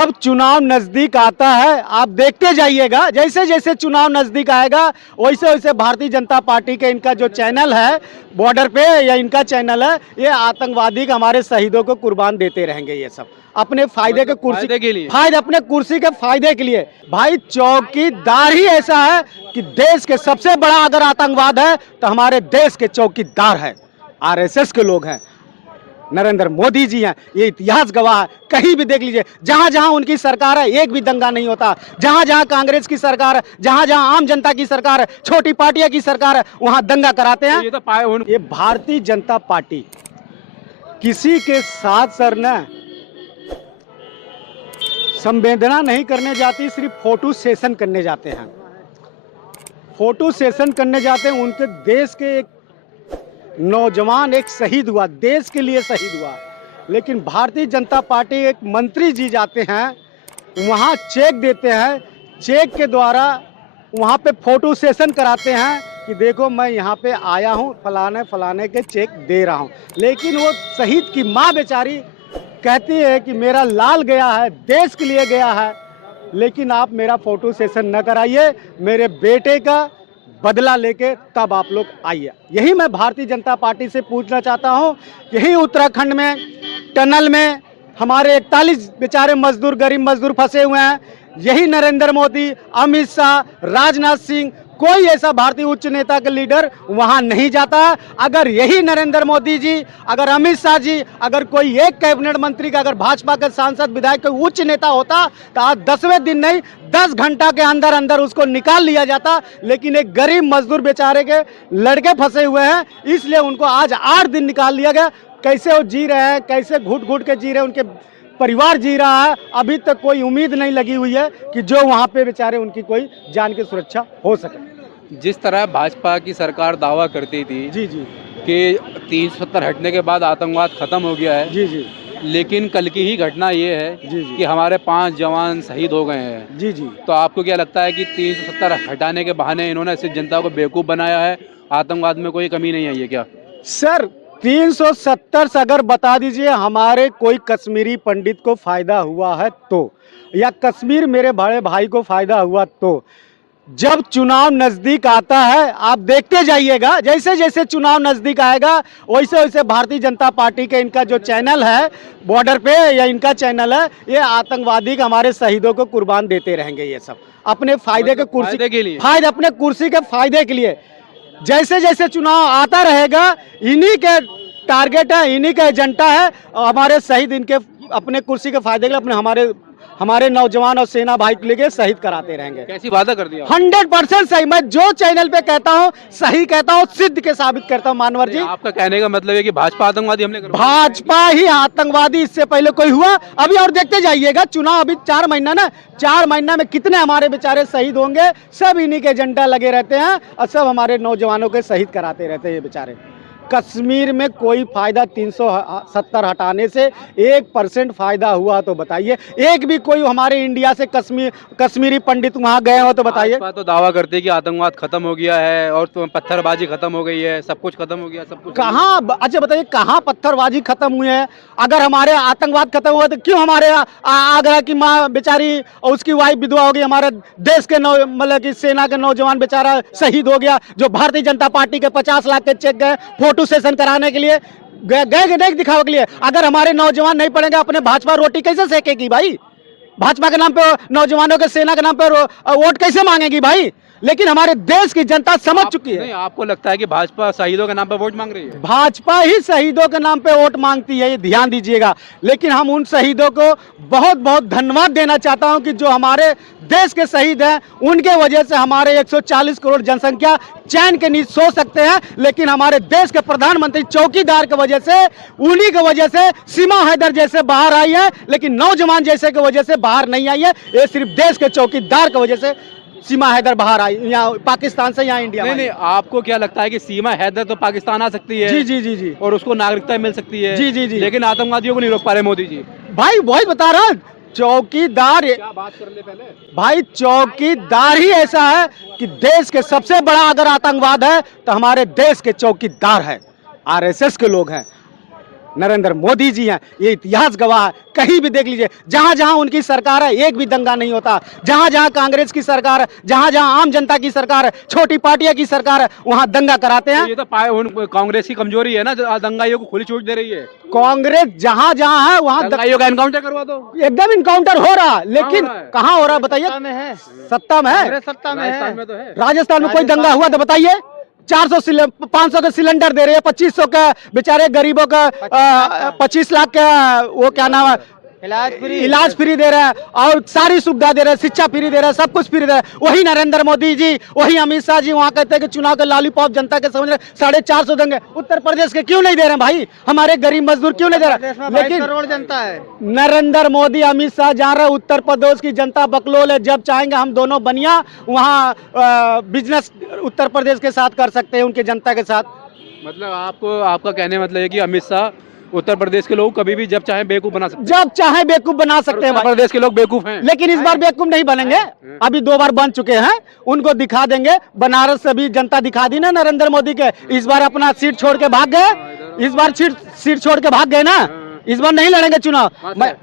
अब चुनाव नजदीक आता है, आप देखते जाइएगा, जैसे जैसे चुनाव नजदीक आएगा वैसे वैसे भारतीय जनता पार्टी के इनका जो चैनल है बॉर्डर पे, या इनका चैनल है, ये आतंकवादी का हमारे शहीदों को कुर्बान देते रहेंगे। ये सब अपने फायदे के कुर्सी के लिए अपने कुर्सी के फायदे के लिए। भाई चौकीदार ही ऐसा है कि देश के सबसे बड़ा अगर आतंकवाद है तो हमारे देश के चौकीदार है, आरएसएस के लोग हैं, नरेंद्र मोदी जी हैं। ये इतिहास गवाह है, कहीं भी देख लीजिए, जहां जहां उनकी सरकार है एक भी दंगा नहीं होता। जहां जहां कांग्रेस की सरकार है, जहां जहां आम जनता की सरकार है, छोटी पार्टियां की सरकार है, वहां दंगा कराते हैं। ये भारतीय जनता पार्टी किसी के साथ सर न संवेदना नहीं करने जाती, सिर्फ फोटो सेशन करने जाते हैं। फोटो सेशन करने जाते हैं। उनके देश के एक नौजवान एक शहीद हुआ, देश के लिए शहीद हुआ, लेकिन भारतीय जनता पार्टी एक मंत्री जी जाते हैं, वहाँ चेक देते हैं, चेक के द्वारा वहाँ पे फोटो सेशन कराते हैं कि देखो मैं यहाँ पे आया हूँ, फलाने फलाने के चेक दे रहा हूँ। लेकिन वो शहीद की माँ बेचारी कहती है कि मेरा लाल गया है, देश के लिए गया है, लेकिन आप मेरा फोटो सेशन न कराइए, मेरे बेटे का बदला लेके तब आप लोग आइए। यही मैं भारतीय जनता पार्टी से पूछना चाहता हूँ। यही उत्तराखंड में टनल में हमारे 41 बेचारे मजदूर, गरीब मजदूर फंसे हुए हैं। यही नरेंद्र मोदी, अमित शाह, राजनाथ सिंह, कोई ऐसा भारतीय उच्च नेता का लीडर वहां नहीं जाता। अगर यही नरेंद्र मोदी जी, अगर अमित शाह जी, अगर कोई एक कैबिनेट मंत्री का, अगर भाजपा के सांसद विधायक कोई उच्च नेता होता तो आज 10वें दिन नहीं 10 घंटा के अंदर अंदर उसको निकाल लिया जाता। लेकिन एक गरीब मजदूर बेचारे के लड़के फंसे हुए हैं, इसलिए उनको आज 8 दिन निकाल लिया गया। कैसे वो जी रहे हैं, कैसे घुट घुट के जी रहे हैं, उनके परिवार जी रहा है, अभी तक कोई उम्मीद नहीं लगी हुई है कि जो वहाँ पे बेचारे उनकी कोई जान की सुरक्षा हो सके। जिस तरह भाजपा की सरकार दावा करती थी जी जी कि 370 हटने के बाद आतंकवाद खत्म हो गया है, जी जी, लेकिन कल की ही घटना ये है जी जी, कि हमारे 5 जवान शहीद हो गए हैं। जी जी, तो आपको क्या लगता है कि 370 हटाने के बहाने इन्होंने सिर्फ जनता को बेवकूफ़ बनाया है, आतंकवाद में कोई कमी नहीं आई है क्या? सर 370 से अगर बता दीजिए हमारे कोई कश्मीरी पंडित को फायदा हुआ है तो, या कश्मीर मेरे बड़े भाई को फायदा हुआ तो, जब चुनाव नजदीक आता है आप देखते जाइएगा, जैसे जैसे चुनाव नजदीक आएगा वैसे वैसे भारतीय जनता पार्टी के इनका जो चैनल है बॉर्डर पे, या इनका चैनल है, ये आतंकवादी का हमारे शहीदों को कुर्बान देते रहेंगे। ये सब अपने फायदे के कुर्सी के लिए, अपने कुर्सी के फायदे के लिए। जैसे जैसे चुनाव आता रहेगा इन्हीं के टारगेट है, इन्हीं का एजेंडा है, हमारे शहीद इनके अपने कुर्सी के फायदे के लिए हमारे नौजवान और सेना भाई के लिए शहीद कराते रहेंगे। कैसी वादा कर दिया? 100% सही। मैं जो चैनल पे कहता हूँ सही कहता हूँ, सिद्ध के साबित करता हूँ। मानवर जी, आपका कहने का मतलब है कि भाजपा आतंकवादी हमले कर, भाजपा ही आतंकवादी, इससे पहले कोई हुआ? अभी और देखते जाइएगा, चुनाव अभी 4 महीना ना, 4 महीना में कितने हमारे बेचारे शहीद होंगे, सब इन्हीं के एजेंडा लगे रहते हैं और सब हमारे नौजवानों के शहीद कराते रहते हैं ये बेचारे। कश्मीर में कोई फायदा 370 हटाने से 1% फायदा हुआ तो बताइए? एक भी कोई हमारे इंडिया से कश्मीरी पंडित वहां गए हो तो बताइए? तो दावा करते हैं कि आतंकवाद खत्म हो गया है और तो पत्थरबाजी खत्म हो गई है, सब कुछ खत्म हो गया, सब कुछ कहाँ? अच्छा बताइए, कहाँ पत्थरबाजी खत्म हुई है? अगर हमारे आतंकवाद खत्म हुआ तो क्यों हमारे आगरा की माँ बेचारी और उसकी वाइफ विधवा हो गई, हमारे देश के मतलब कि सेना के नौजवान बेचारा शहीद हो गया, जो भारतीय जनता पार्टी के 50 लाख के चेक गए फोटो सेशन कराने के लिए, गए नहीं दिखावे के लिए। अगर हमारे नौजवान नहीं पढ़ेंगे, अपने भाजपा रोटी कैसे सेकेगी भाई? भाजपा के नाम पे नौजवानों के, सेना के नाम पे वोट कैसे मांगेगी भाई? लेकिन हमारे देश की जनता समझ चुकी है। नहीं, आपको लगता है कि भाजपा शहीदों के नाम पर वोट मांग रही है? भाजपा ही शहीदों के नाम पे वोट मांगती है, ये ध्यान दीजिएगा। लेकिन हम उन शहीदों को बहुत बहुत धन्यवाद देना चाहता हूं कि जो हमारे देश के शहीद हैं, उनके वजह से हमारे 140 करोड़ जनसंख्या चैन के नीचे सो सकते हैं। लेकिन हमारे देश के प्रधानमंत्री चौकीदार की वजह से, उन्हीं की वजह से सीमा हैदर जैसे बाहर आई है, लेकिन नौजवान जैसे की वजह से बाहर नहीं आई है। ये सिर्फ देश के चौकीदार की वजह से सीमा हैदर बाहर आई, यहाँ पाकिस्तान से यहाँ इंडिया। नहीं, आपको क्या लगता है कि सीमा हैदर तो पाकिस्तान आ सकती है? जी जी जी जी, और उसको नागरिकता मिल सकती है। जी जी जी, लेकिन आतंकवादियों को नहीं रोक पा रहे मोदी जी। भाई वही बता रहा, चौकीदार, क्या बात कर ले पहले भाई चौकीदार ही ऐसा है कि देश के सबसे बड़ा अगर आतंकवाद है तो हमारे देश के चौकीदार है, आरएसएस के लोग हैं, नरेंद्र मोदी जी हैं। ये इतिहास गवाह है, कहीं भी देख लीजिए, जहां जहां उनकी सरकार है एक भी दंगा नहीं होता। जहां जहां कांग्रेस की सरकार है, जहां जहां आम जनता की सरकार है, छोटी पार्टियां की सरकार है, वहां दंगा कराते हैं। ये तो कांग्रेस की कमजोरी है ना, जो दंगाइयों को खुली छूट दे रही है। कांग्रेस जहां जहां है वहां दंगाइयों का एनकाउंटर करवा दो। एकदम इनकाउंटर हो रहा है, लेकिन हो रहा है? कहाँ हो रहा है बताइए? सत्ता में है, सत्ता में है। कांग्रेस सत्ता में राजस्थान है। में तो है। राजस्थान में कोई दंगा हुआ तो बताइए? 500 के सिलेंडर दे रहे हैं, 2500 का बेचारे गरीबों का 25 लाख का वो क्या नाम है इलाज फ्री दे रहा है, और सारी सुविधा दे रहा है, शिक्षा फ्री दे रहा है, सब कुछ फ्री दे रहा है। वही नरेंद्र मोदी जी, वही अमित शाह जी वहां कहते हैं कि चुनाव के लॉलीपॉप जनता के समझ रहे 450 देंगे। उत्तर प्रदेश के क्यों नहीं दे रहे हैं भाई? हमारे गरीब मजदूर क्यों नहीं दे रहे? लेकिन करोड़ जनता है। नरेंद्र मोदी अमित शाह जान रहे उत्तर प्रदेश की जनता बकलोल है। जब चाहेंगे हम दोनों बनिया वहाँ बिजनेस उत्तर प्रदेश के साथ कर सकते हैं, उनके जनता के साथ। मतलब आपका कहने का मतलब है कि अमित शाह उत्तर प्रदेश के लोग कभी भी जब चाहे बेवकूफ बना सकते जब चाहे बेवकूफ बना सकते हैं उत्तर भाई। प्रदेश के लोग बेवकूफ हैं। लेकिन इस बार बेवकूफ नहीं बनेंगे, अभी 2 बार बन चुके हैं, उनको दिखा देंगे। बनारस से भी जनता दिखा दी ना नरेंद्र मोदी के, इस बार अपना सीट छोड़ के भाग गए। इस बार सीट छोड़ के भाग गए ना, इस बार नहीं लड़ेंगे चुनाव। मैं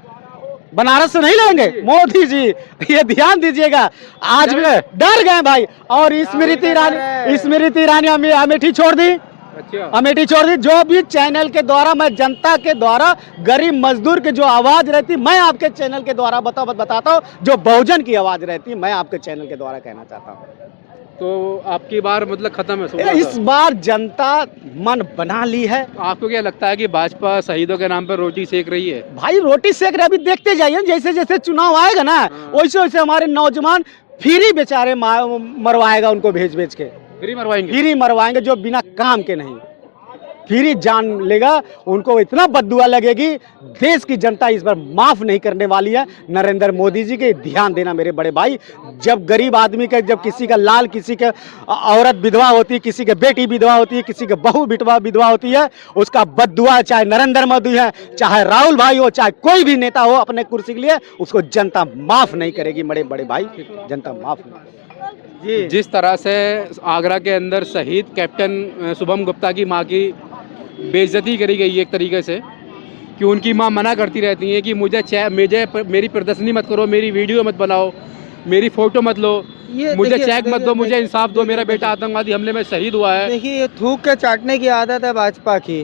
बनारस से नहीं लड़ेंगे मोदी जी, ये ध्यान दीजिएगा। आज भी डर गए भाई। और स्मृति ईरानी अमेठी छोड़ दी, अच्छा, अमेठी छोड़ दी। जो भी चैनल के द्वारा मैं जनता के द्वारा गरीब मजदूर की जो आवाज रहती, मैं आपके चैनल के द्वारा बताता हूँ, जो बहुजन की आवाज रहती, मैं आपके चैनल के द्वारा कहना चाहता हूँ। तो आपकी बार मतलब खत्म है इस बार जनता मन बना ली है। आपको क्या लगता है कि भाजपा शहीदों के नाम पर रोटी सेक रही है? भाई रोटी सेक रहे, अभी देखते जाइए, जैसे जैसे चुनाव आएगा ना वैसे वैसे हमारे नौजवान फ्री बेचारे मरवाएगा, उनको भेज भेज के फ्री मरवाएंगे, जो बिना काम के नहीं, फ्री जान लेगा। उनको इतना बद्दुआ लगेगी। देश की जनता इस बार माफ नहीं करने वाली है। नरेंद्र मोदी जी के ध्यान देना मेरे बड़े भाई। जब गरीब आदमी का, जब किसी का लाल, किसी का औरत विधवा होती है, किसी के बेटी विधवा होती है, किसी के बहू विधवा होती है, उसका बद्दुआ चाहे नरेंद्र मोदी है, चाहे राहुल भाई हो, चाहे कोई भी नेता हो अपने कुर्सी के लिए, उसको जनता माफ नहीं करेगी बड़े भाई, जनता माफ नहीं। जिस तरह से आगरा के अंदर शहीद कैप्टन शुभम गुप्ता की मां की बेइज्जती करी गई है एक तरीके से, कि उनकी मां मना करती रहती है कि मुझे मेरी प्रदर्शनी मत करो, मेरी वीडियो मत बनाओ, मेरी फोटो मत लो, मुझे चेक मत दो, मुझे इंसाफ दो, मेरा बेटा आतंकवादी हमले में शहीद हुआ है। देखिए, ये थूक के चाटने की आदत है भाजपा की,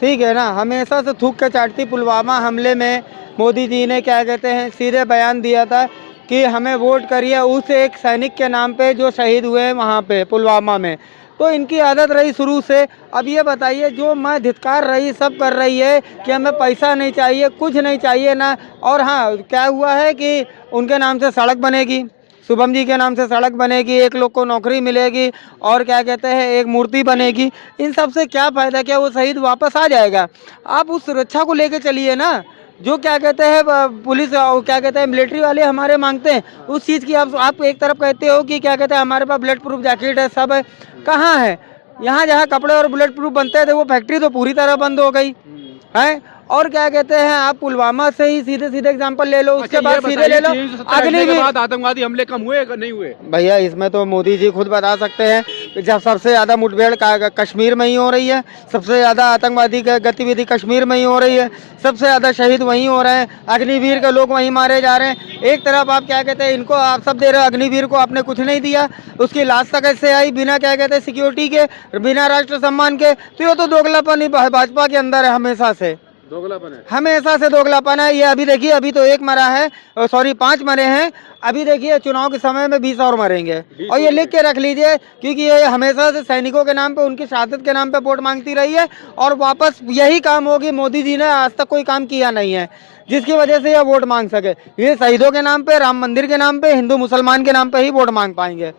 ठीक है ना। हमेशा से थूक के चाटती। पुलवामा हमले में मोदी जी ने क्या कहते हैं सीधे बयान दिया था कि हमें वोट करिए उस एक सैनिक के नाम पे जो शहीद हुए हैं वहाँ पे पुलवामा में। तो इनकी आदत रही शुरू से। अब ये बताइए, जो मैं धिक्कार रही सब कर रही है कि हमें पैसा नहीं चाहिए, कुछ नहीं चाहिए ना। और हाँ, क्या हुआ है कि उनके नाम से सड़क बनेगी, शुभम जी के नाम से सड़क बनेगी, एक लोग को नौकरी मिलेगी, और क्या कहते हैं एक मूर्ति बनेगी। इन सब से क्या फ़ायदा? क्या वो शहीद वापस आ जाएगा? आप उस सुरक्षा को लेके चलिए ना, जो क्या कहते हैं पुलिस क्या कहते हैं मिलिट्री वाले हमारे मांगते हैं, उस चीज़ की आप एक तरफ कहते हो कि क्या कहते हैं हमारे पास बुलेट प्रूफ जैकेट है, सब है। कहाँ है? यहाँ जहाँ कपड़े और बुलेट प्रूफ बनते थे वो फैक्ट्री तो पूरी तरह बंद हो गई है। और क्या कहते हैं, आप पुलवामा से ही सीधे एग्जांपल ले लो, उसके बाद सीधे ले लो अग्निवीर। आतंकवादी हमले कम हुए नहीं हुए? भैया, इसमें तो मोदी जी खुद बता सकते हैं कि जब सबसे ज़्यादा मुठभेड़ कश्मीर में ही हो रही है, सबसे ज़्यादा आतंकवादी गतिविधि कश्मीर में ही हो रही है, सबसे ज़्यादा शहीद वहीं हो रहे हैं, अग्निवीर के लोग वहीं मारे जा रहे हैं। एक तरफ आप क्या कहते हैं इनको आप सब दे रहे हो, अग्निवीर को आपने कुछ नहीं दिया, उसकी लाश तक ऐसे आई बिना क्या कहते हैं सिक्योरिटी के, बिना राष्ट्र सम्मान के। तो ये तो दोगलापन ही भाजपा के अंदर है, हमेशा से दोगलापन है, हमेशा से दोगलापन है। ये अभी देखिए, अभी तो 1 मरा है, सॉरी 5 मरे हैं। अभी देखिए चुनाव के समय में 20 और मरेंगे। और ये लिख के रख लीजिए, क्योंकि ये हमेशा से सैनिकों के नाम पे, उनकी शहादत के नाम पे वोट मांगती रही है, और वापस यही काम होगी। मोदी जी ने आज तक कोई काम किया नहीं है जिसकी वजह से ये वोट मांग सके। ये शहीदों के नाम पे, राम मंदिर के नाम पे, हिंदू मुसलमान के नाम पे ही वोट मांग पाएंगे।